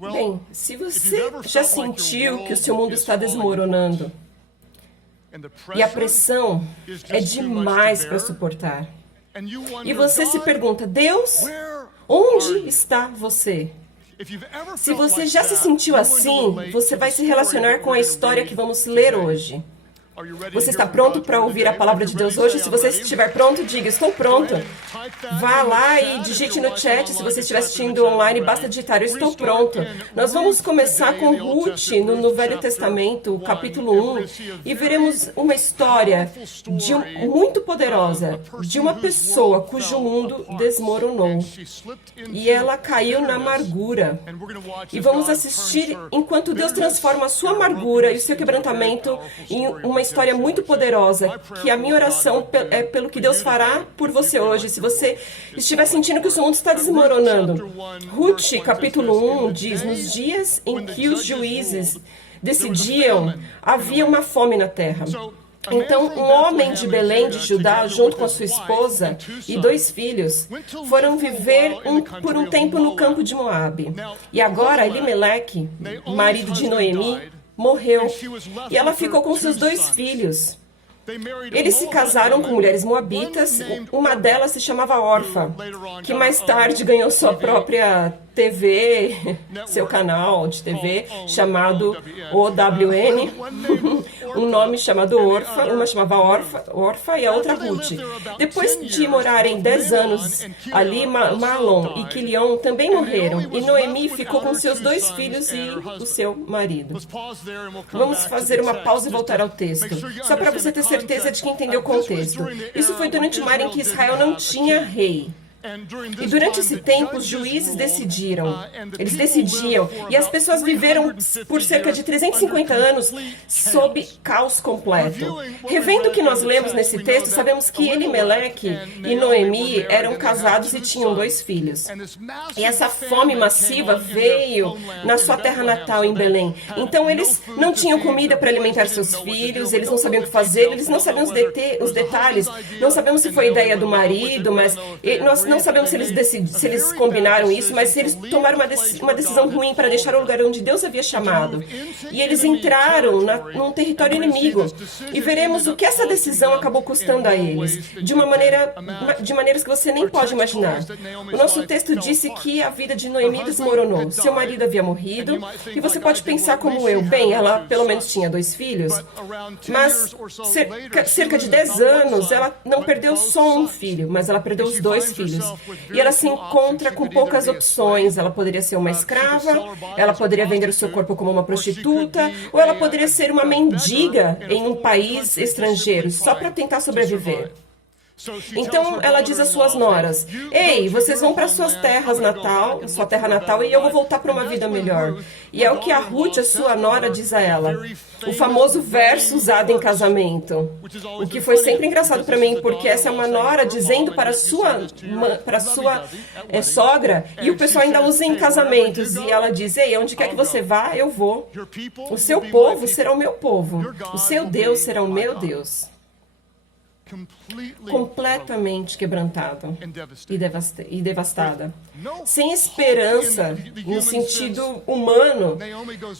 Bem, se você já sentiu que o seu mundo está desmoronando e a pressão é demais para suportar, e você se pergunta, Deus, onde está você? Se você já se sentiu assim, você vai se relacionar com a história que vamos ler hoje. Você está pronto para ouvir a palavra de Deus hoje? Se você estiver pronto, diga, estou pronto. Vá lá e digite no chat. Se você estiver assistindo online, basta digitar, eu estou pronto. Nós vamos começar com Ruth no Velho Testamento, capítulo 1, e veremos uma história muito poderosa de uma pessoa cujo mundo desmoronou. E ela caiu na amargura. E vamos assistir enquanto Deus transforma a sua amargura e o seu quebrantamento em uma história muito poderosa, que a minha oração é pelo que Deus fará por você hoje, se você estiver sentindo que o seu mundo está desmoronando. Ruth, capítulo 1, diz, nos dias em que os juízes decidiam, havia uma fome na terra. Então, um homem de Belém de Judá, junto com a sua esposa e 2 filhos, foram viver por um tempo no campo de Moabe. E agora, Elimeleque, marido de Noemi, morreu, e ela ficou com seus 2 filhos. Eles se casaram com mulheres moabitas, uma delas se chamava Orfa, que mais tarde ganhou sua própria TV, seu canal de TV, chamado OWN, um nome chamado Orfa, uma chamava Orfa e a outra Ruth. Depois de morarem 10 anos ali, Malom e Quilion também morreram, e Noemi ficou com seus 2 filhos e o seu marido. Vamos fazer uma pausa e voltar ao texto, só para você ter certeza de que entendeu o contexto. Isso foi durante uma era em que Israel não tinha rei. E durante esse tempo, os juízes decidiam, e as pessoas viveram por cerca de 350 anos sob caos completo. Revendo o que nós lemos nesse texto, sabemos que Elimeleque e Noemi eram casados e tinham 2 filhos. E essa fome massiva veio na sua terra natal, em Belém. Então, eles não tinham comida para alimentar seus filhos, eles não sabiam o que fazer, eles não sabiam os detalhes, não sabemos se foi ideia do marido, mas nós não sabemos se eles combinaram isso, mas se eles tomaram uma decisão ruim para deixar o lugar onde Deus havia chamado. E eles entraram num território inimigo. E veremos o que essa decisão acabou custando a eles, de maneiras que você nem pode imaginar. O nosso texto disse que a vida de Noemi desmoronou. Seu marido havia morrido, e você pode pensar como eu. Bem, ela pelo menos tinha 2 filhos, mas cerca de 10 anos, ela não perdeu só um filho, mas ela perdeu os 2 filhos. E ela se encontra com poucas opções. Ela poderia ser uma escrava, ela poderia vender o seu corpo como uma prostituta, ou ela poderia ser uma mendiga em um país estrangeiro, só para tentar sobreviver. Então ela diz às suas noras, ei, vocês vão para sua terra natal, e eu vou voltar para uma vida melhor. E é o que a Ruth, a sua nora, diz a ela. O famoso verso usado em casamento. O que foi sempre engraçado para mim, porque essa é uma nora dizendo para sua sogra, e o pessoal ainda usa em casamentos. E ela diz, ei, onde quer que você vá, eu vou. O seu povo será o meu povo. O seu Deus será o meu Deus. Completamente quebrantado e devastada. Sem esperança, no sentido humano,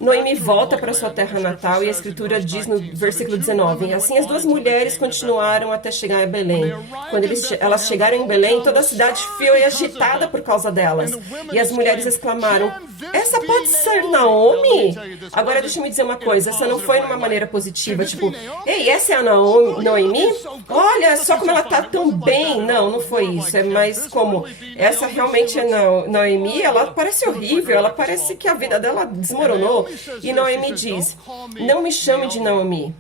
Noemi volta para sua terra natal e a Escritura diz no versículo 19, assim as 2 mulheres continuaram até chegar a Belém. Quando elas chegaram em Belém, toda a cidade foi agitada por causa delas. E as mulheres exclamaram, essa pode ser Naomi? Agora deixa eu me dizer uma coisa, essa não foi de uma maneira positiva, tipo, ei, essa é a Noemi? Olha só como ela tá tão bem. Não, não foi isso. É mais como, essa realmente é Noemi, ela parece horrível, ela parece que a vida dela desmoronou. E Noemi diz, não me chame de Naomi.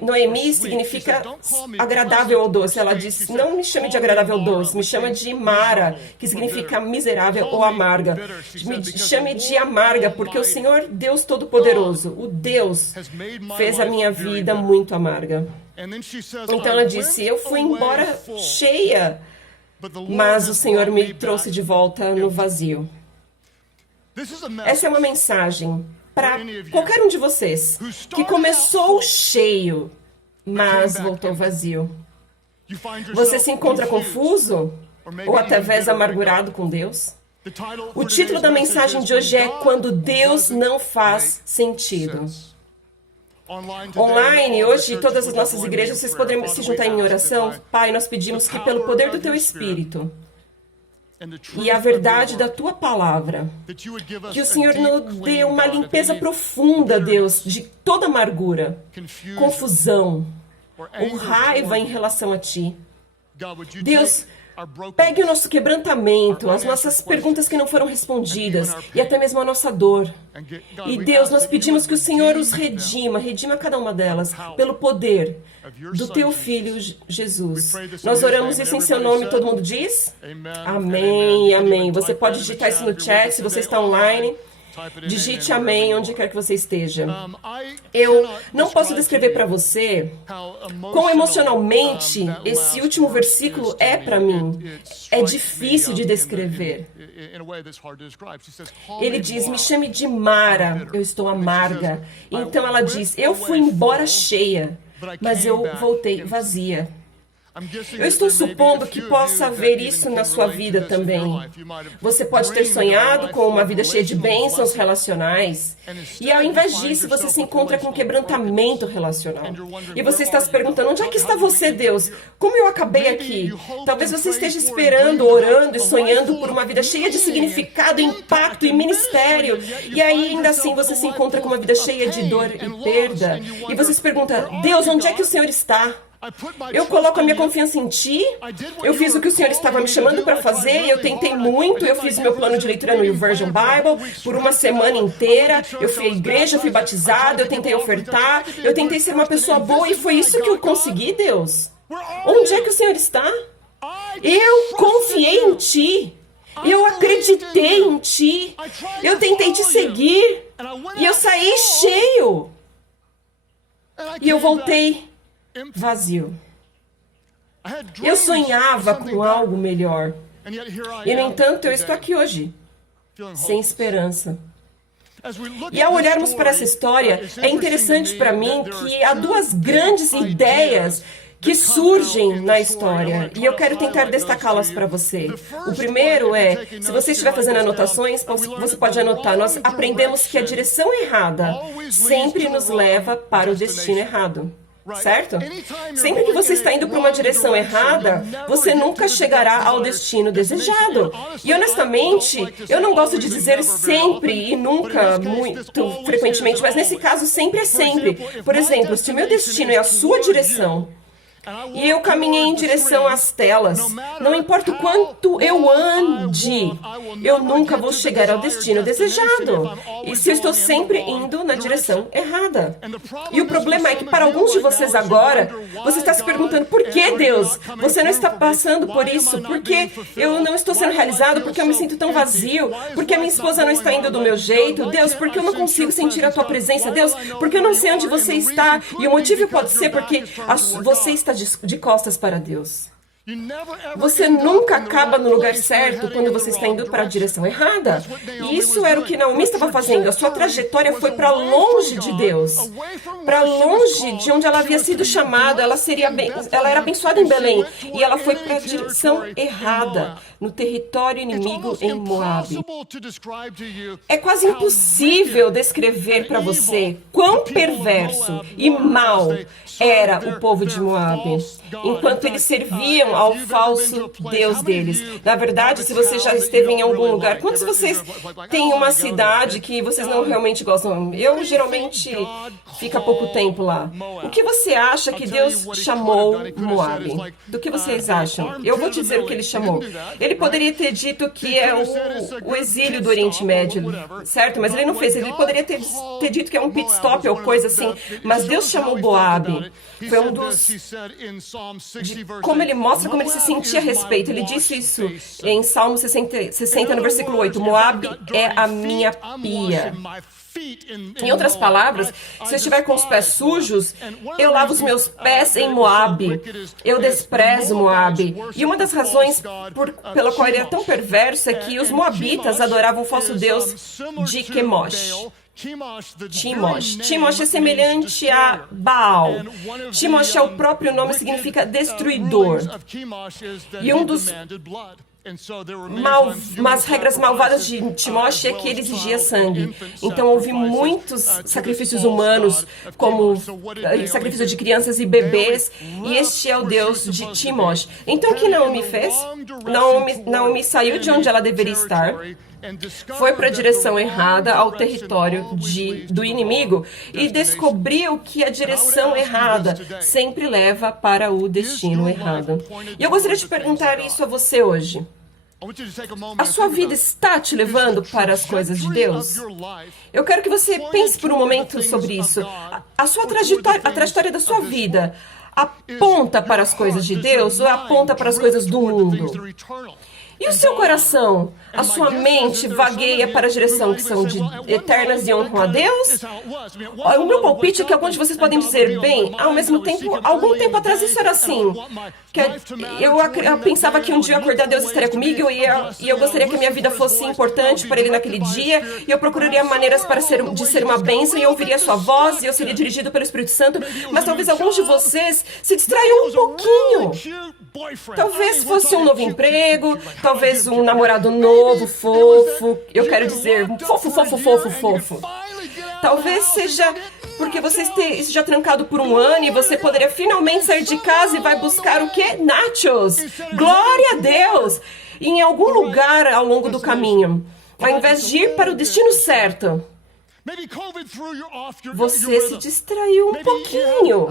Noemi significa agradável ou doce. Ela diz, não me chame de agradável ou doce, me chama de Mara, que significa miserável ou amarga. Me chame de amarga, porque o Senhor Deus Todo-Poderoso, o Deus, fez a minha vida muito amarga. Então ela disse, eu fui embora cheia, mas o Senhor me trouxe de volta no vazio. Essa é uma mensagem para qualquer um de vocês que começou cheio, mas voltou vazio. Você se encontra confuso? Ou até vez amargurado com Deus? O título da mensagem de hoje é Quando Deus Não Faz Sentido. Online, hoje, todas as nossas igrejas, vocês podem se juntar em oração. Pai, nós pedimos que pelo poder do Teu Espírito e a verdade da Tua Palavra, que o Senhor nos dê uma limpeza profunda, Deus, de toda amargura, confusão ou raiva em relação a Ti. Deus, pegue o nosso quebrantamento, as nossas perguntas que não foram respondidas e até mesmo a nossa dor. E Deus, nós pedimos que o Senhor os redima cada uma delas, pelo poder do Teu Filho Jesus. Nós oramos isso em Seu nome, todo mundo diz? Amém, amém. Você pode digitar isso no chat, se você está online. Digite amém onde quer que você esteja. Eu não posso descrever para você quão emocionalmente esse último versículo é para mim. É difícil de descrever. Ele diz, me chame de Mara, eu estou amarga. Então ela diz, eu fui embora cheia, mas eu voltei vazia. Eu estou supondo que possa haver isso na sua vida também. Você pode ter sonhado com uma vida cheia de bênçãos relacionais e ao invés disso você se encontra com quebrantamento relacional. E você está se perguntando, onde é que está você, Deus? Como eu acabei aqui? Talvez você esteja esperando, orando e sonhando por uma vida cheia de significado, impacto e ministério. E aí ainda assim você se encontra com uma vida cheia de dor e perda. E você se pergunta, Deus, onde é que o Senhor está? Eu coloco a minha confiança em Ti, eu fiz o que o Senhor estava me chamando para fazer, eu tentei muito, eu fiz meu plano de leitura no YouVersion Bible por uma semana inteira, eu fui à igreja, eu fui batizada, eu tentei ofertar, eu tentei ser uma pessoa boa e foi isso que eu consegui, Deus. Onde é que o Senhor está? Eu confiei em Ti, eu acreditei em Ti, eu tentei Te seguir e eu saí cheio e eu voltei vazio. Eu sonhava com algo melhor. E, no entanto, eu estou aqui hoje, sem esperança. E ao olharmos para essa história, é interessante para mim que há duas grandes ideias que surgem na história, e eu quero tentar destacá-las para você. O primeiro é, se você estiver fazendo anotações, você pode anotar, nós aprendemos que a direção errada sempre nos leva para o destino errado. Certo? Sempre que você está indo para uma direção errada, você nunca chegará ao destino desejado. E honestamente, eu não gosto de dizer sempre e nunca muito frequentemente, mas nesse caso sempre é sempre. Por exemplo, se o meu destino é a sua direção, e eu caminhei em direção às telas, não importa o quanto eu ande, eu nunca vou chegar ao destino desejado. E se eu estou sempre indo na direção errada. E o problema é que para alguns de vocês agora, você está se perguntando, por que, Deus? Você não está passando por isso? Por que eu não estou sendo realizado? Por que eu me sinto tão vazio? Por que a minha esposa não está indo do meu jeito? Deus, por que eu não consigo sentir a Tua presença? Deus, porque eu não sei onde você está? E o motivo pode ser porque você está de costas para Deus. Você nunca acaba no lugar certo quando você está indo para a direção errada. E isso era o que Naomi estava fazendo. A sua trajetória foi para longe de Deus. Para longe de onde ela havia sido chamada. Ela era abençoada em Belém. E ela foi para a direção errada, no território inimigo em Moabe. É quase impossível descrever para você quão perverso e mau era o povo de Moabe, enquanto eles serviam ao falso Deus deles. Na verdade, se você já esteve em algum lugar, quantos de vocês têm uma cidade que vocês não realmente gostam? Eu geralmente fico há pouco tempo lá. O que você acha que Deus chamou Moabe? Do que vocês acham? Eu vou te dizer o que ele chamou. Ele poderia ter dito que é o exílio do Oriente Médio, certo? Mas ele não fez. Ele poderia ter dito que é um pit stop ou coisa assim. Mas Deus chamou Moabe. Foi um dos... como ele mostra como ele se sentia a respeito. Ele disse isso em Salmo 60 no versículo 8. Moabe é a minha pia. Em outras palavras, se eu estiver com os pés sujos, eu lavo os meus pés em Moabe. Eu desprezo Moabe. E uma das razões pela qual ele é tão perverso é que os moabitas adoravam o falso deus de Quemosh. Chemosh é semelhante a Baal. Chemosh é o próprio nome, significa destruidor. E um dos Umas regras malvadas de Timóteo é que ele exigia sangue. Então houve muitos sacrifícios humanos, como sacrifício de crianças e bebês, e este é o Deus de Timóteo. Então o que Naomi fez? Naomi saiu de onde ela deveria estar, foi para a direção errada, ao território do inimigo, e descobriu que a direção errada sempre leva para o destino errado. E eu gostaria de perguntar isso a você hoje. A sua vida está te levando para as coisas de Deus? Eu quero que você pense por um momento sobre isso. A trajetória da sua vida aponta para as coisas de Deus ou aponta para as coisas do mundo? E o seu coração, a sua mente vagueia para a direção que são eternas e honram a Deus? O meu palpite é que alguns de vocês podem dizer, bem, ao mesmo tempo, algum tempo atrás isso era assim. Eu pensava que um dia acordar Deus estaria comigo e eu gostaria que a minha vida fosse importante para Ele naquele dia, e eu procuraria maneiras de ser uma bênção, e eu ouviria a sua voz, e eu seria dirigido pelo Espírito Santo, mas talvez alguns de vocês se distraiam um pouquinho. Talvez fosse um novo emprego, talvez um namorado novo, fofo, eu quero dizer, fofo. Talvez seja porque você esteja trancado por um ano e você poderia finalmente sair de casa e vai buscar o quê? Nachos! Glória a Deus! E em algum lugar ao longo do caminho, ao invés de ir para o destino certo, você se distraiu um pouquinho.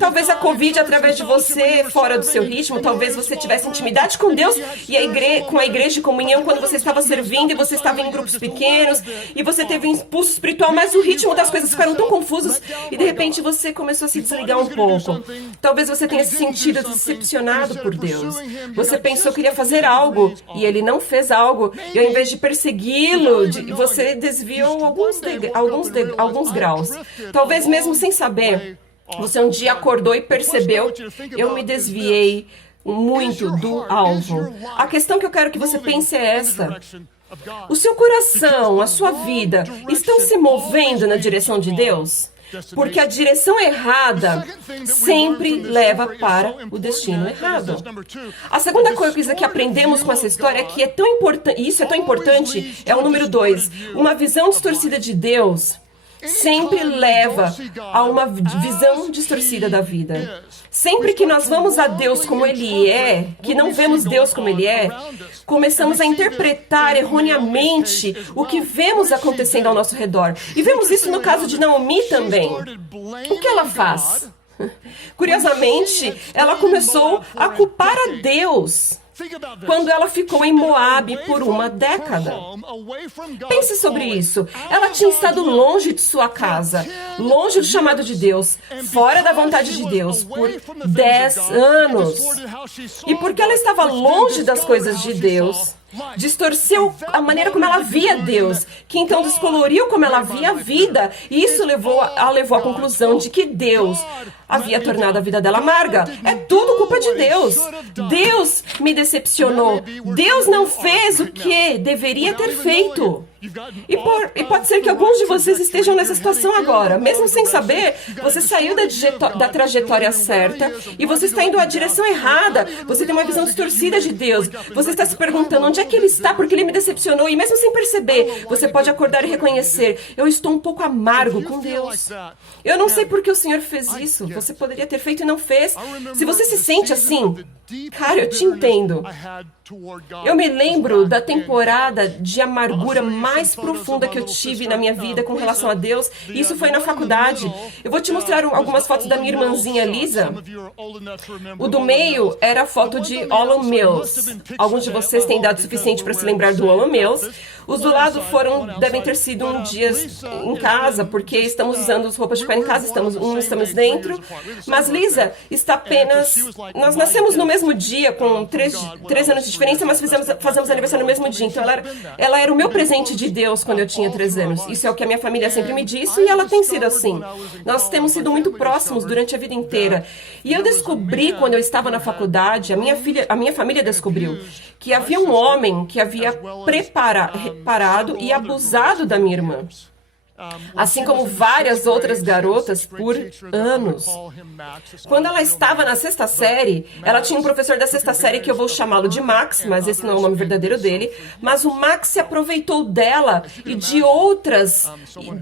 Talvez a Covid, através de você, fora do seu ritmo, talvez você tivesse intimidade com Deus e com a igreja de comunhão quando você estava servindo e você estava em grupos pequenos e você teve um impulso espiritual, mas o ritmo das coisas ficaram tão confusos e de repente você começou a se desligar um pouco. Talvez você tenha se sentido decepcionado por Deus. Você pensou que iria fazer algo e Ele não fez algo, e ao invés de persegui-lo, você desviou alguns graus. Talvez mesmo sem saber, você um dia acordou e percebeu, eu me desviei muito do alvo. A questão que eu quero que você pense é esta. O seu coração, a sua vida, estão se movendo na direção de Deus? Porque a direção errada sempre leva para o destino errado. A segunda coisa que aprendemos com essa história, que é tão importante, e isso é tão importante, é o número 2. Uma visão distorcida de Deus sempre leva a uma visão distorcida da vida. Sempre que nós vamos a Deus como Ele é, que não vemos Deus como Ele é, começamos a interpretar erroneamente o que vemos acontecendo ao nosso redor. E vemos isso no caso de Naomi também. O que ela faz? Curiosamente, ela começou a culpar a Deus quando ela ficou em Moabe por uma década. Pense sobre isso. Ela tinha estado longe de sua casa, longe do chamado de Deus, fora da vontade de Deus, por 10 anos. E porque ela estava longe das coisas de Deus, distorceu a maneira como ela via Deus, que então descoloriu como ela via a vida, e isso levou à conclusão de que Deus havia tornado a vida dela amarga. É tudo culpa de Deus. Deus me decepcionou. Deus não fez o que deveria ter feito. E pode ser que alguns de vocês estejam nessa situação agora. Mesmo sem saber, você saiu da trajetória certa e você está indo à direção errada. Você tem uma visão distorcida de Deus. Você está se perguntando onde é que Ele está, porque Ele me decepcionou. E mesmo sem perceber, você pode acordar e reconhecer: eu estou um pouco amargo com Deus. Eu não sei por que o Senhor fez isso. Você poderia ter feito e não fez. Se você se sente assim, cara, eu te entendo. Eu me lembro da temporada de amargura mais profunda que eu tive na minha vida com relação a Deus. E isso foi na faculdade. Eu vou te mostrar algumas fotos da minha irmãzinha Lisa. O do meio era a foto de Olan Mills. Alguns de vocês têm idade suficiente para se lembrar do Olan Mills. Os do lado devem ter sido dias em casa, porque estamos usando as roupas de pé em casa, estamos dentro. Mas Lisa está apenas... Nós nascemos no mesmo dia, com 3 anos de diferença, mas fazemos aniversário no mesmo dia. Então ela era o meu presente de Deus quando eu tinha 3 anos. Isso é o que a minha família sempre me disse, e ela tem sido assim. Nós temos sido muito próximos durante a vida inteira. E eu descobri, quando eu estava na faculdade, a minha família descobriu, que havia um homem que havia preparado e abusado da minha irmã. assim como várias outras garotas, por anos. Quando ela estava na sexta série, ela tinha um professor da sexta série que eu vou chamá-lo de Max, mas esse não é o nome verdadeiro dele, mas o Max se aproveitou dela e de outras,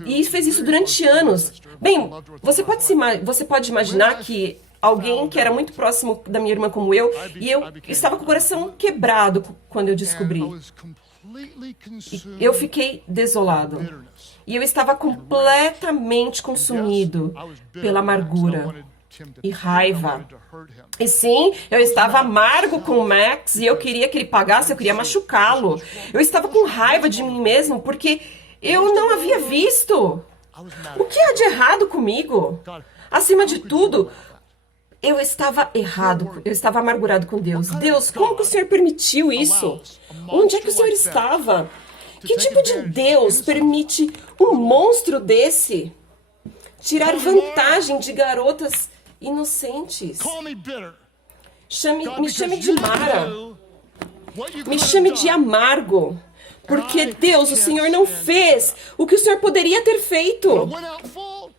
e fez isso durante anos. Bem, você pode imaginar que alguém que era muito próximo da minha irmã como eu, e eu estava com o coração quebrado quando eu descobri. Eu fiquei desolado. E eu estava completamente consumido pela amargura e raiva. E sim, eu estava amargo com o Max e eu queria que ele pagasse, eu queria machucá-lo. Eu estava com raiva de mim mesmo porque eu não havia visto. O que há de errado comigo? Acima de tudo, eu estava errado, eu estava amargurado com Deus. Deus, como que o Senhor permitiu isso? Onde é que o Senhor estava? Que tipo de Deus permite um monstro desse tirar vantagem de garotas inocentes? Me chame de Mara. Me chame de amargo. Porque Deus, o Senhor não fez o que o Senhor poderia ter feito.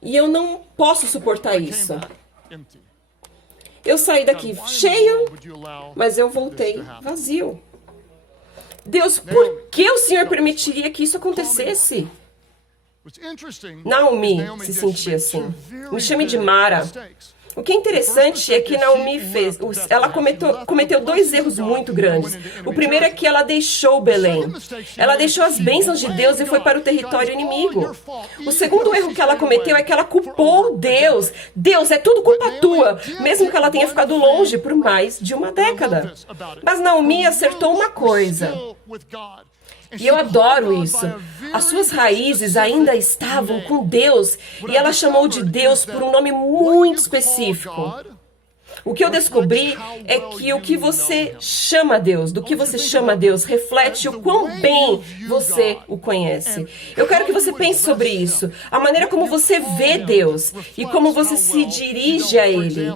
E eu não posso suportar isso. Eu saí daqui cheio, mas eu voltei vazio. Deus, por que o Senhor permitiria que isso acontecesse? Naomi se sentia assim. Me chame de Mara. O que é interessante é que Naomi ela cometeu dois erros muito grandes. O primeiro é que ela deixou Belém. Ela deixou as bênçãos de Deus e foi para o território inimigo. O segundo erro que ela cometeu é que ela culpou Deus. Deus, é tudo culpa tua, mesmo que ela tenha ficado longe por mais de uma década. Mas Naomi acertou uma coisa. E eu adoro isso. As suas raízes ainda estavam com Deus e ela chamou de Deus por um nome muito específico. O que eu descobri é que o que você chama Deus, do que você chama Deus, reflete o quão bem você o conhece. Eu quero que você pense sobre isso. A maneira como você vê Deus e como você se dirige a Ele.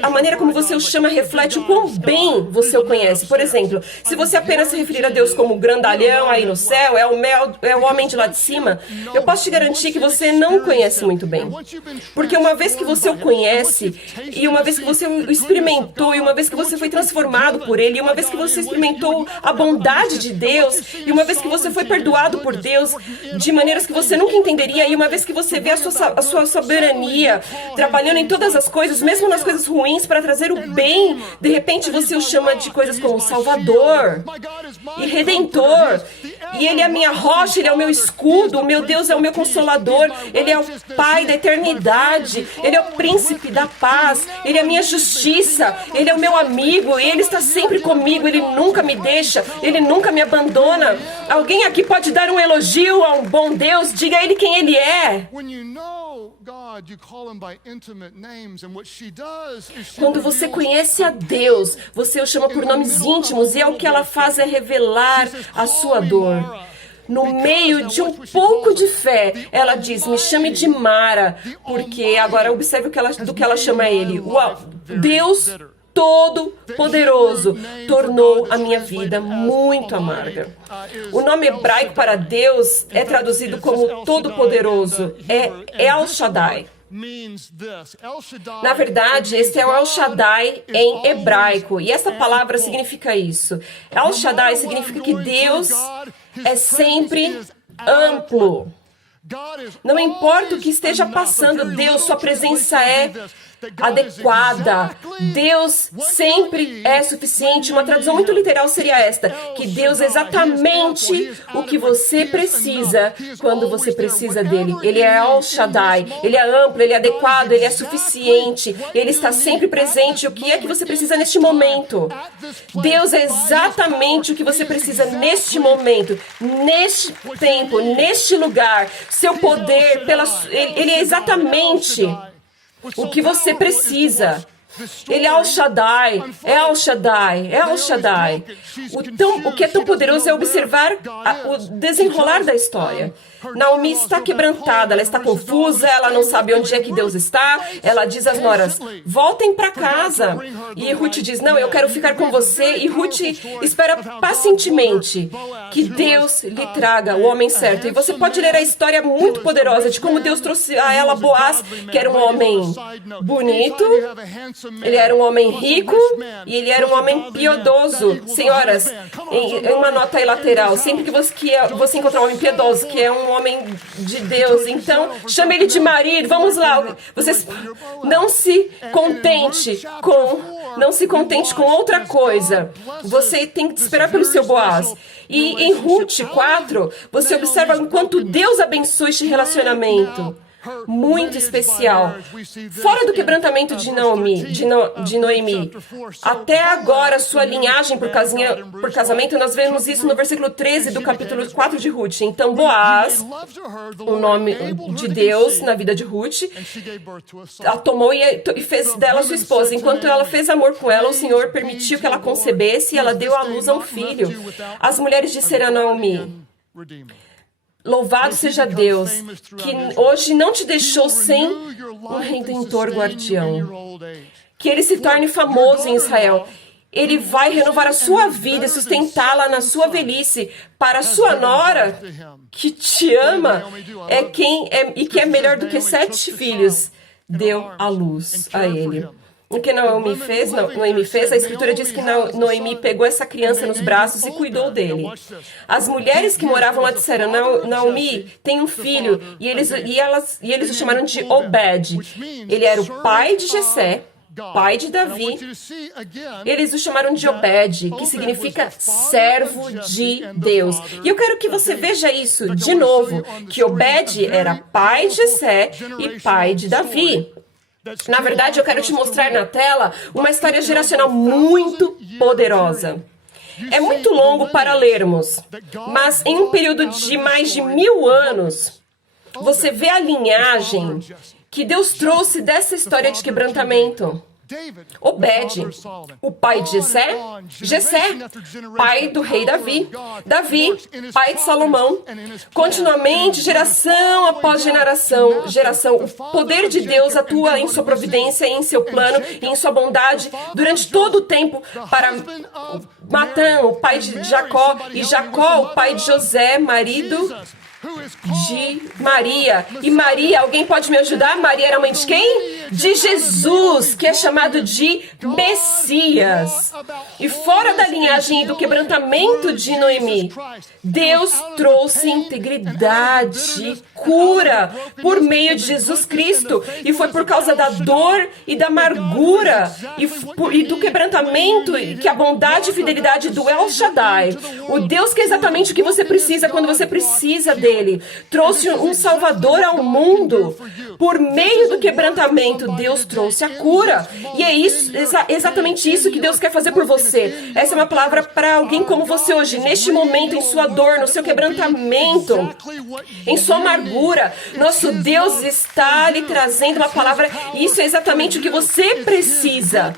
A maneira como você o chama reflete o quão bem você o conhece. Por exemplo, se você apenas se referir a Deus como grandalhão aí no céu, é o homem de lá de cima, eu posso te garantir que você não o conhece muito bem. Porque uma vez que você o conhece, e uma vez que você o experimentou, e uma vez que você foi transformado por Ele, e uma vez que você experimentou a bondade de Deus, e uma vez que você foi perdoado por Deus de maneiras que você nunca entenderia, e uma vez que você vê a sua soberania trabalhando em todas as coisas, mesmo nas coisas ruins, para trazer o bem, de repente você o chama de coisas como Salvador e Redentor, e Ele é a minha rocha, Ele é o meu escudo, o meu Deus é o meu consolador, Ele é o Pai da eternidade, Ele é o príncipe da paz, Ele é a minha justiça, Ele é o meu amigo, e Ele está sempre comigo, Ele nunca me deixa, Ele nunca me abandona. Alguém aqui pode dar um elogio a um bom Deus? Diga a Ele quem Ele é. Quando você conhece a Deus, você o chama por nomes íntimos, e o que ela faz é revelar a sua dor. No meio de um pouco de fé, ela diz, me chame de Mara, porque agora observe do que ela chama ele. Deus Todo-Poderoso tornou a minha vida muito amarga. O nome hebraico para Deus é traduzido como Todo-Poderoso, é El Shaddai. Na verdade, este é o El Shaddai em hebraico, e essa palavra significa isso. El Shaddai significa que Deus é sempre amplo. Não importa o que esteja passando, Deus, sua presença é adequada. Deus sempre é suficiente. Uma tradução muito literal seria esta, que Deus é exatamente o que você precisa quando você precisa dele. Ele é El Shaddai, ele é amplo, ele é adequado, ele é suficiente, ele está sempre presente. O que é que você precisa neste momento? Deus é exatamente o que você precisa neste momento, neste tempo, neste lugar. Seu poder, ele é exatamente o que você precisa. Ele é El Shaddai, é El Shaddai, é El Shaddai. O que é tão poderoso é observar o desenrolar da história. Naomi está quebrantada, ela está confusa, ela não sabe onde é que Deus está. Ela diz às noras, voltem para casa. E Ruth diz, não, eu quero ficar com você. E Ruth espera pacientemente que Deus lhe traga o homem certo. E você pode ler a história muito poderosa de como Deus trouxe a ela Boaz, que era um homem bonito, ele era um homem rico e ele era um homem piedoso. Senhoras, em uma nota aí lateral, sempre que você encontrar um homem piedoso, que é um homem de Deus, então chame ele de marido. Vamos lá, vocês não se contente com outra coisa. Você tem que esperar pelo seu Boaz. E em Ruth 4, você observa o quanto Deus abençoa este relacionamento. Muito especial. Fora do quebrantamento de Noemi, até agora sua linhagem por casamento, nós vemos isso no versículo 13 do capítulo 4 de Ruth. Então Boaz, o nome de Deus na vida de Ruth, a tomou e fez dela sua esposa. Enquanto ela fez amor com ela, o Senhor permitiu que ela concebesse e ela deu à luz a um filho. As mulheres disseram a Naomi, louvado seja Deus, que hoje não te deixou sem um redentor guardião. Que ele se torne famoso em Israel. Ele vai renovar a sua vida e sustentá-la na sua velhice. Para a sua nora, que te ama, e que é melhor do que 7 filhos, deu à luz a ele. O que Noemi fez, a Escritura diz que Noemi pegou essa criança nos braços e cuidou dele. As mulheres que moravam lá disseram, Naomi tem um filho, e eles o chamaram de Obed. Ele era o pai de Jessé, pai de Davi. Eles o chamaram de Obed, que significa servo de Deus. E eu quero que você veja isso de novo, que Obed era pai de Jessé e pai de Davi. Na verdade, eu quero te mostrar na tela uma história geracional muito poderosa. É muito longo para lermos, mas em um período de mais de 1000 anos, você vê a linhagem que Deus trouxe dessa história de quebrantamento. Obed, o pai de Jessé, pai do rei Davi, pai de Salomão, continuamente, geração após geração, o poder de Deus atua em sua providência, em seu plano e em sua bondade durante todo o tempo para Matã, o pai de Jacó, e Jacó, o pai de José, marido de Maria. E Maria, alguém pode me ajudar? Maria era mãe de quem? De Jesus, que é chamado de Messias. E fora da linhagem e do quebrantamento de Noemi, Deus trouxe integridade, cura, por meio de Jesus Cristo. E foi por causa da dor e da amargura e do quebrantamento que a bondade e fidelidade do El Shaddai, o Deus que é exatamente o que você precisa quando você precisa dele, trouxe um Salvador ao mundo. Por meio do quebrantamento, Deus trouxe a cura. E é isso, exatamente isso que Deus quer fazer por você. Essa é uma palavra para alguém como você hoje, neste momento, em sua dor, no seu quebrantamento, em sua amargura. Nosso Deus está lhe trazendo uma palavra, e isso é exatamente o que você precisa.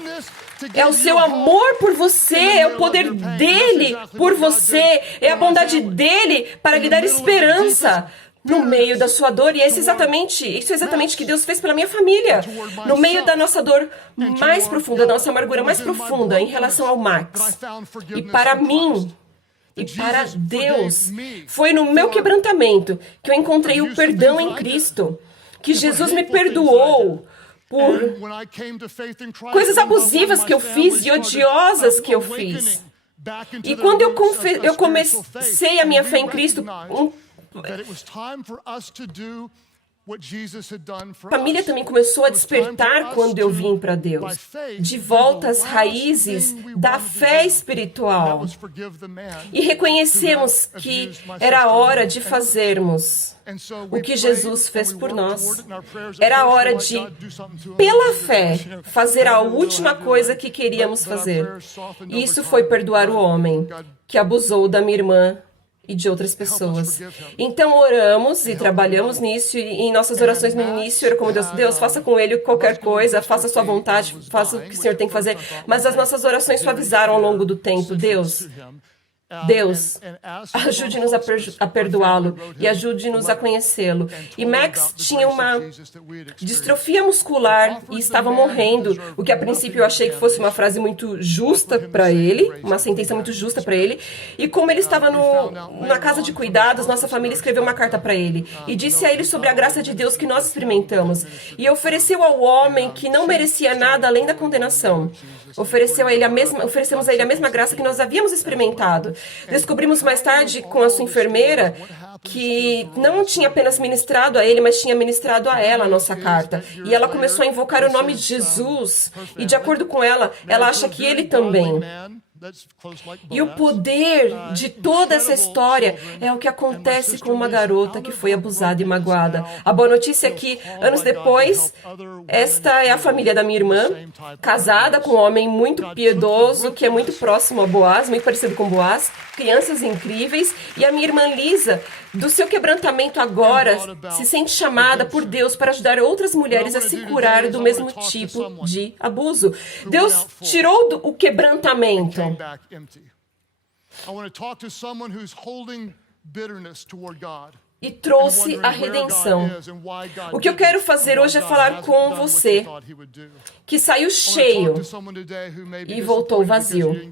É o seu amor por você, é o poder dele por você, é a bondade dele para lhe dar esperança no meio da sua dor. E isso é exatamente o que Deus fez pela minha família. No meio da nossa dor mais profunda, da nossa amargura mais profunda em relação ao Max. E para mim, e para Deus, foi no meu quebrantamento que eu encontrei o perdão em Cristo, que Jesus me perdoou por coisas abusivas que eu fiz e odiosas que eu fiz. E quando eu comecei a minha fé em Cristo, a família também começou a despertar quando eu vim para Deus. De volta às raízes da fé espiritual. E reconhecemos que era a hora de fazermos o que Jesus fez por nós. Era a hora de, pela fé, fazer a última coisa que queríamos fazer. E isso foi perdoar o homem que abusou da minha irmã e de outras pessoas. Então oramos e trabalhamos nisso, e em nossas orações no início era como Deus, faça com ele qualquer coisa, faça a sua vontade, faça o que o Senhor tem que fazer. Mas as nossas orações suavizaram ao longo do tempo. Deus, ajude-nos a perdoá-lo e ajude-nos a conhecê-lo. E Max tinha uma distrofia muscular e estava morrendo, o que a princípio eu achei que fosse uma frase muito justa para ele, uma sentença muito justa para ele. E como ele estava na casa de cuidados, nossa família escreveu uma carta para ele e disse a ele sobre a graça de Deus que nós experimentamos. E ofereceu ao homem que não merecia nada além da condenação. Oferecemos a ele a mesma graça que nós havíamos experimentado. Descobrimos mais tarde com a sua enfermeira que não tinha apenas ministrado a ele, mas tinha ministrado a ela a nossa carta. E ela começou a invocar o nome de Jesus. E de acordo com ela, ela acha que ele também. E o poder de toda essa história é o que acontece com uma garota que foi abusada e magoada. A boa notícia é que, anos depois, esta é a família da minha irmã, casada com um homem muito piedoso, que é muito próximo a Boaz, muito parecido com Boaz, crianças incríveis, e a minha irmã Lisa, do seu quebrantamento agora, se sente chamada por Deus para ajudar outras mulheres a se curar do mesmo tipo de abuso. Deus tirou o quebrantamento. E trouxe a redenção. O que eu quero fazer hoje é falar com você, que saiu cheio e voltou vazio.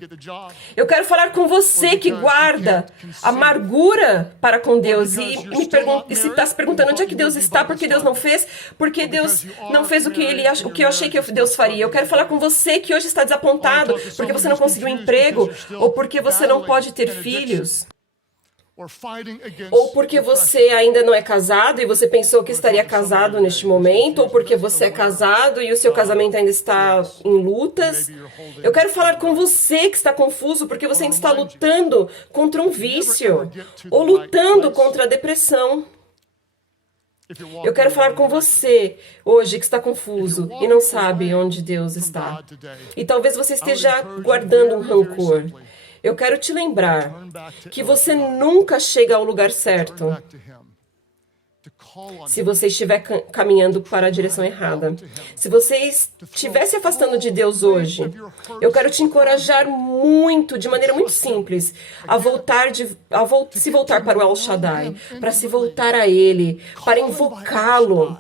Eu quero falar com você que guarda amargura para com Deus e se está se perguntando onde é que Deus está, por que Deus não fez, porque Deus não fez o que eu achei que Deus faria. Eu quero falar com você que hoje está desapontado porque você não conseguiu um emprego, ou porque você não pode ter filhos, ou porque você ainda não é casado e você pensou que estaria casado neste momento, ou porque você é casado e o seu casamento ainda está em lutas. Eu quero falar com você que está confuso porque você ainda está lutando contra um vício, ou lutando contra a depressão. Eu quero falar com você hoje que está confuso e não sabe onde Deus está. E talvez você esteja guardando um rancor. Eu quero te lembrar que você nunca chega ao lugar certo se você estiver caminhando para a direção errada. Se você estiver se afastando de Deus hoje, eu quero te encorajar muito, de maneira muito simples, se voltar para o El Shaddai, para se voltar a Ele, para invocá-lo,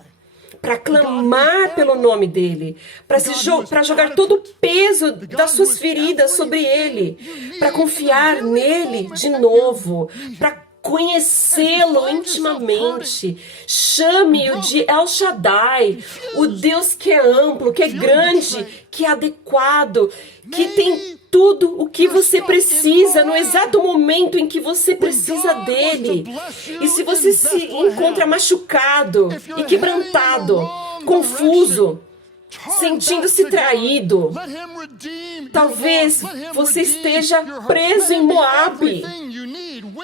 para clamar pelo nome dele, para jogar todo o peso das suas feridas sobre ele, para confiar nele de novo, para conhecê-lo intimamente. Chame-o de El Shaddai, o Deus que é amplo, que é grande, que é adequado, que tem tudo o que você precisa no exato momento em que você precisa dele. E se você se encontra machucado e quebrantado, confuso, sentindo-se traído, talvez você esteja preso em Moabe,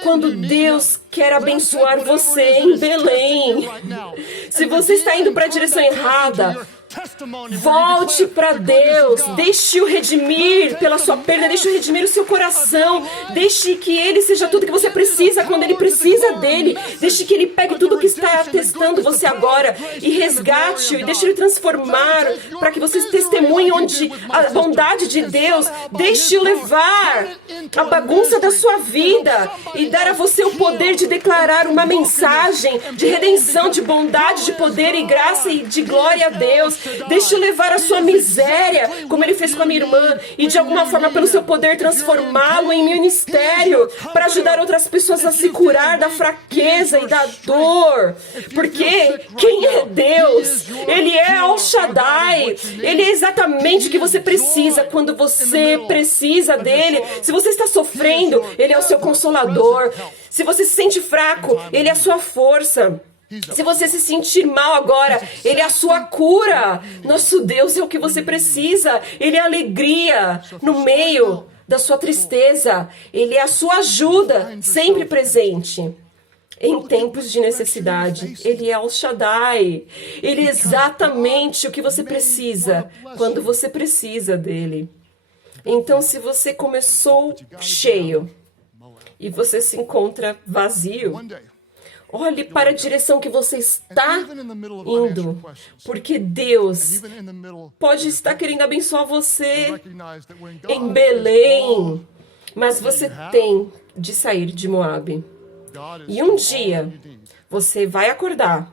quando Deus quer abençoar você em Belém. Se você está indo para a direção errada, volte para Deus, deixe-o redimir pela sua perda, deixe-o redimir o seu coração, deixe que Ele seja tudo que você precisa quando Ele precisa dele, deixe que Ele pegue tudo que está testando você agora e resgate-o e deixe Ele transformar para que você testemunhe onde a bondade de Deus, deixe-o levar a bagunça da sua vida e dar a você o poder de declarar uma mensagem de redenção, de bondade, de poder e graça e de glória a Deus. Deixe-o levar a sua miséria, como ele fez com a minha irmã, e de alguma forma, pelo seu poder, transformá-lo em ministério, para ajudar outras pessoas a se curar da fraqueza e da dor. Porque quem é Deus? Ele é El Shaddai. Ele é exatamente o que você precisa quando você precisa dele. Se você está sofrendo, ele é o seu consolador. Se você se sente fraco, ele é a sua força. Se você se sentir mal agora, Ele é a sua cura. Nosso Deus é o que você precisa. Ele é a alegria no meio da sua tristeza. Ele é a sua ajuda, sempre presente em tempos de necessidade. Ele é El Shaddai. Ele é exatamente o que você precisa quando você precisa dele. Então, se você começou cheio e você se encontra vazio, olhe para a direção que você está indo, porque Deus pode estar querendo abençoar você em Belém, mas você tem de sair de Moabe. E um dia você vai acordar,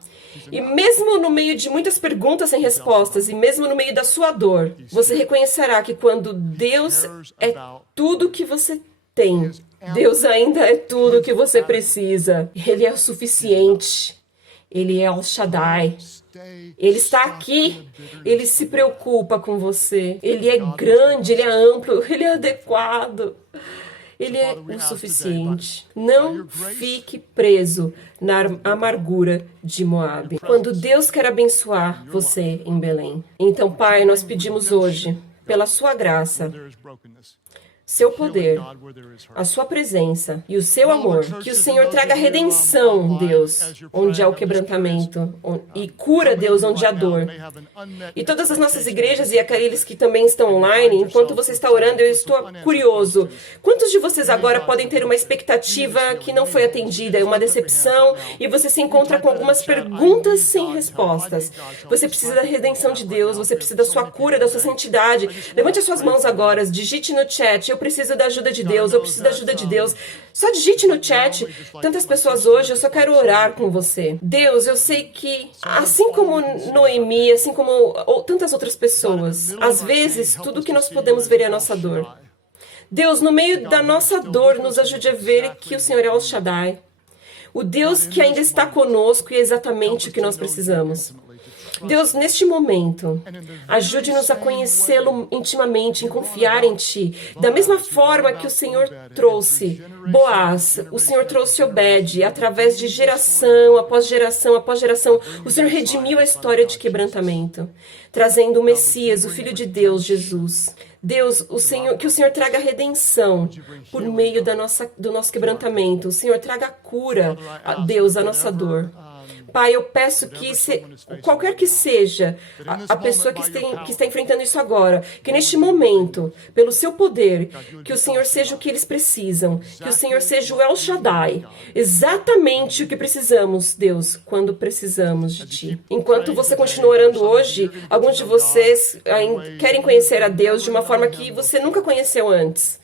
e mesmo no meio de muitas perguntas sem respostas, e mesmo no meio da sua dor, você reconhecerá que quando Deus é tudo que você tem, Deus ainda é tudo o que você precisa. Ele é o suficiente. Ele é El Shaddai. Ele está aqui. Ele se preocupa com você. Ele é grande, ele é amplo, ele é adequado. Ele é o suficiente. Não fique preso na amargura de Moabe. Quando Deus quer abençoar você em Belém. Então, Pai, nós pedimos hoje, pela sua graça, seu poder, a sua presença e o seu amor, que o Senhor traga redenção, Deus, onde há o quebrantamento, e cura, Deus, onde há dor. E todas as nossas igrejas e aqueles que também estão online, enquanto você está orando, eu estou curioso. Quantos de vocês agora podem ter uma expectativa que não foi atendida, uma decepção, e você se encontra com algumas perguntas sem respostas? Você precisa da redenção de Deus, você precisa da sua cura, da sua santidade. Levante as suas mãos agora, digite no chat, eu preciso da ajuda de Deus, eu preciso da ajuda de Deus. Só digite no chat. Tantas pessoas hoje, eu só quero orar com você. Deus, eu sei que, assim como Noemi, assim como tantas outras pessoas, às vezes, tudo que nós podemos ver é a nossa dor. Deus, no meio da nossa dor, nos ajude a ver que o Senhor é El Shaddai. O Deus que ainda está conosco e é exatamente o que nós precisamos. Deus, neste momento, ajude-nos a conhecê-lo intimamente, em confiar em Ti. Da mesma forma que o Senhor trouxe Boaz, o Senhor trouxe Obed, através de geração após geração após geração, o Senhor redimiu a história de quebrantamento, trazendo o Messias, o Filho de Deus, Jesus. Deus, que o Senhor traga redenção por meio do nosso quebrantamento. O Senhor traga cura, Deus, à nossa dor. Pai, eu peço que, qualquer que seja a pessoa que está enfrentando isso agora, que neste momento, pelo seu poder, que o Senhor seja o que eles precisam, que o Senhor seja o El Shaddai, exatamente o que precisamos, Deus, quando precisamos de Ti. Enquanto você continua orando hoje, alguns de vocês querem conhecer a Deus de uma forma que você nunca conheceu antes.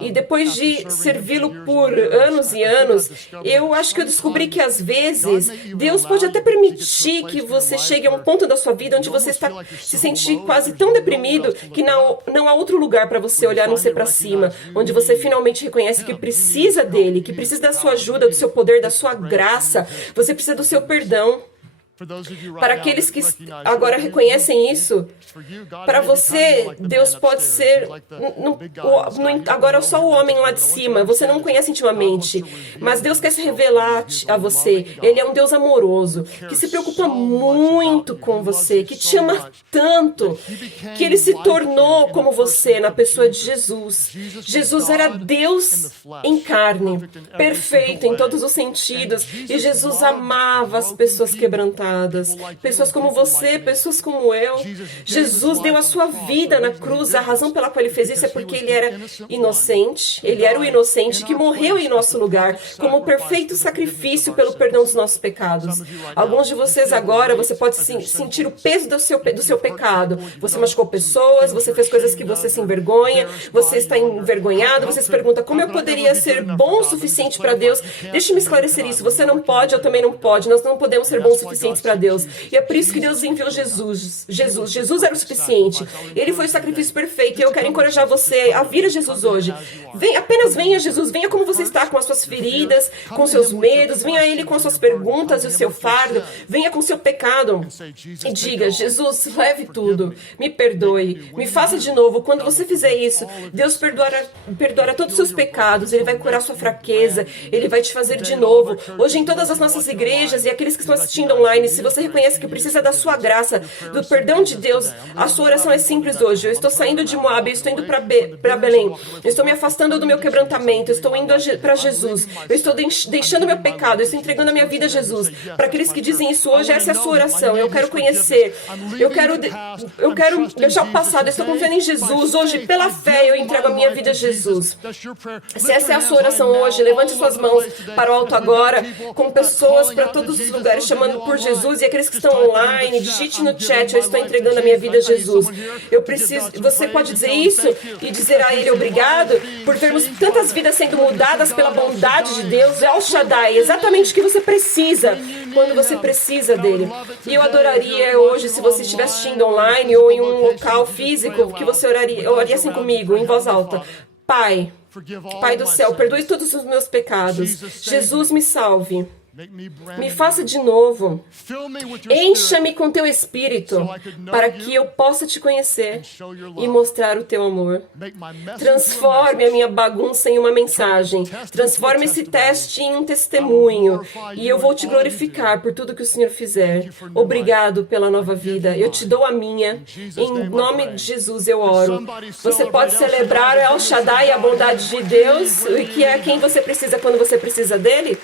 E depois de servi-lo por anos e anos, eu acho que eu descobri que às vezes Deus pode até permitir que você chegue a um ponto da sua vida onde você se sente quase tão deprimido que não há outro lugar para você olhar a não ser para cima, onde você finalmente reconhece que precisa dele, que precisa da sua ajuda, do seu poder, da sua graça, você precisa do seu perdão. Para aqueles que agora reconhecem isso, para você, Deus pode ser agora só o homem lá de cima, você não conhece intimamente, mas Deus quer se revelar a você. Ele é um Deus amoroso, que se preocupa muito com você, que te ama tanto, que Ele se tornou como você na pessoa de Jesus. Jesus era Deus em carne, perfeito em todos os sentidos, e Jesus amava as pessoas quebrantadas. Pessoas como você, pessoas como eu. Jesus deu a sua vida na cruz. A razão pela qual Ele fez isso é porque Ele era inocente. Ele era o inocente que morreu em nosso lugar como perfeito sacrifício pelo perdão dos nossos pecados. Alguns de vocês agora, você pode sentir o peso do seu pecado. Você machucou pessoas, você fez coisas que você se envergonha, você está envergonhado, você se pergunta como eu poderia ser bom o suficiente para Deus. Deixa-me esclarecer isso. Você não pode, eu também não pode. Nós não podemos ser bons o suficientes para Deus. E é por isso que Deus enviou Jesus. Jesus era o suficiente. Ele foi o sacrifício perfeito. E eu quero encorajar você a vir a Jesus hoje. Apenas venha a Jesus. Venha como você está, com as suas feridas, com seus medos. Venha a Ele com as suas perguntas e o seu fardo. Venha com o seu pecado. E diga, Jesus, leve tudo. Me perdoe. Me faça de novo. Quando você fizer isso, Deus perdoará todos os seus pecados. Ele vai curar sua fraqueza. Ele vai te fazer de novo. Hoje, em todas as nossas igrejas e aqueles que estão assistindo online, online, se você reconhece que precisa da sua graça, do perdão de Deus, a sua oração é simples hoje. Eu estou saindo de Moab, eu estou indo para Belém. Eu estou me afastando do meu quebrantamento, eu estou indo para Jesus. Eu estou deixando meu pecado, eu estou entregando a minha vida a Jesus. Para aqueles que dizem isso hoje, essa é a sua oração. Eu quero conhecer, eu quero deixar o passado, eu estou confiando em Jesus. Hoje, pela fé, eu entrego a minha vida a Jesus. Se essa é a sua oração hoje, levante suas mãos para o alto agora, com pessoas para todos os lugares chamando por Jesus, e aqueles que estão online, digite no chat: eu estou entregando a minha vida a Jesus. Você pode dizer isso e dizer a Ele obrigado por vermos tantas vidas sendo mudadas pela bondade de Deus. É El Shaddai, exatamente o que você precisa quando você precisa dele. E eu adoraria hoje, se você estiver assistindo online ou em um local físico, que você oraria assim comigo, em voz alta: Pai, Pai do céu, perdoe todos os meus pecados. Jesus, me salve. Me faça de novo. Encha-me com teu Espírito para que eu possa te conhecer e mostrar o teu amor. Transforme a minha bagunça em uma mensagem. Transforme esse teste em um testemunho. E eu vou te glorificar por tudo que o Senhor fizer. Obrigado pela nova vida. Eu te dou a minha. Em nome de Jesus eu oro. Você pode celebrar El Shaddai, a bondade de Deus, que é quem você precisa quando você precisa dele?